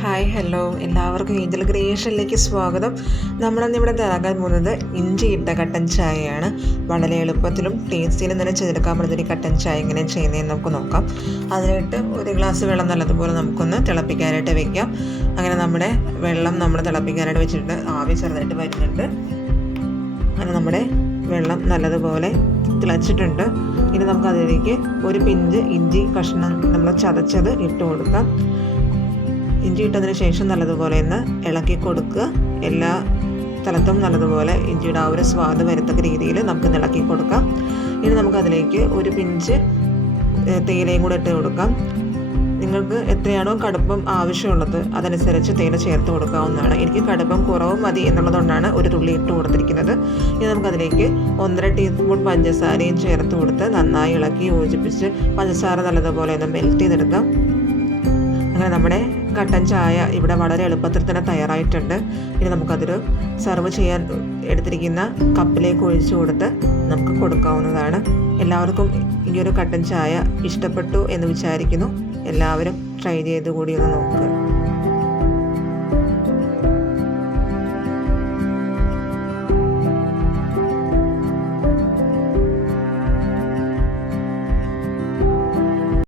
Hi hello എല്ലാവർക്കും Angel ക്രിയേഷനിലേക്ക് സ്വാഗതം. നമ്മളിന്നിവിടെ തയ്യാറാക്കാൻ പോകുന്നത് ഇഞ്ചിയിട്ട കട്ടൻ ചായയാണ്. വളരെ എളുപ്പത്തിലും ടേസ്റ്റിലും തന്നെ ചെയ്തെടുക്കാൻ പറ്റുന്ന കട്ടൻ ചായ എങ്ങനെ ചെയ്യുന്നതെന്ന് നമുക്ക് നോക്കാം. അതിനായിട്ട് ഒരു ഗ്ലാസ് വെള്ളം നല്ലതുപോലെ നമുക്കൊന്ന് തിളപ്പിക്കാനായിട്ട് വെക്കാം. അങ്ങനെ നമ്മുടെ വെള്ളം നമ്മൾ തിളപ്പിക്കാനായിട്ട് വെച്ചിട്ട് ആവി ചെറുതായിട്ട് വരുന്നുണ്ട്. അങ്ങനെ നമ്മുടെ വെള്ളം നല്ലതുപോലെ തിളച്ചിട്ടുണ്ട്. ഇനി നമുക്കതിലേക്ക് ഒരു പിഞ്ച് ഇഞ്ചി കഷ്ണം നമ്മൾ ചതച്ചത് ഇട്ട് കൊടുക്കാം. ഇഞ്ചി ഇട്ടതിന് ശേഷം നല്ലതുപോലെ ഒന്ന് ഇളക്കി കൊടുക്കുക. എല്ലാ സ്ഥലത്തും നല്ലതുപോലെ ഇഞ്ചിയുടെ ആ ഒരു സ്വാദ് വരത്തക്ക രീതിയിൽ നമുക്ക് ഇളക്കി കൊടുക്കാം. ഇനി നമുക്കതിലേക്ക് ഒരു പിഞ്ച് തേയിലയും കൂടെ ഇട്ട് കൊടുക്കാം. നിങ്ങൾക്ക് എത്രയാണോ കടുപ്പം ആവശ്യമുള്ളത് അതനുസരിച്ച് തേയില ചേർത്ത് കൊടുക്കാവുന്നതാണ്. എനിക്ക് കടുപ്പം കുറവ് മതി എന്നുള്ളതുകൊണ്ടാണ് ഒരു തുള്ളി ഇട്ട് കൊടുത്തിരിക്കുന്നത്. ഇനി നമുക്കതിലേക്ക് 1.5 ടീസ്പൂൺ പഞ്ചസാരയും ചേർത്ത് കൊടുത്ത് നന്നായി ഇളക്കി യോജിപ്പിച്ച് പഞ്ചസാര നല്ലതുപോലെ ഒന്ന് മെൽറ്റ് ചെയ്തെടുക്കാം. അങ്ങനെ നമ്മുടെ കട്ടൻ ചായ ഇവിടെ വളരെ എളുപ്പത്തിൽ തന്നെ തയ്യാറായിട്ടുണ്ട്. ഇനി നമുക്കതൊരു സെർവ് ചെയ്യാൻ എടുത്തിരിക്കുന്ന കപ്പിലേക്ക് ഒഴിച്ചു കൊടുത്ത് നമുക്ക് കൊടുക്കാവുന്നതാണ്. എല്ലാവർക്കും ഈ ഒരു കട്ടൻ ചായ ഇഷ്ടപ്പെട്ടു എന്ന് വിചാരിക്കുന്നു. എല്ലാവരും ട്രൈ ചെയ്ത് കൂടി ഒന്ന് നോക്കുക.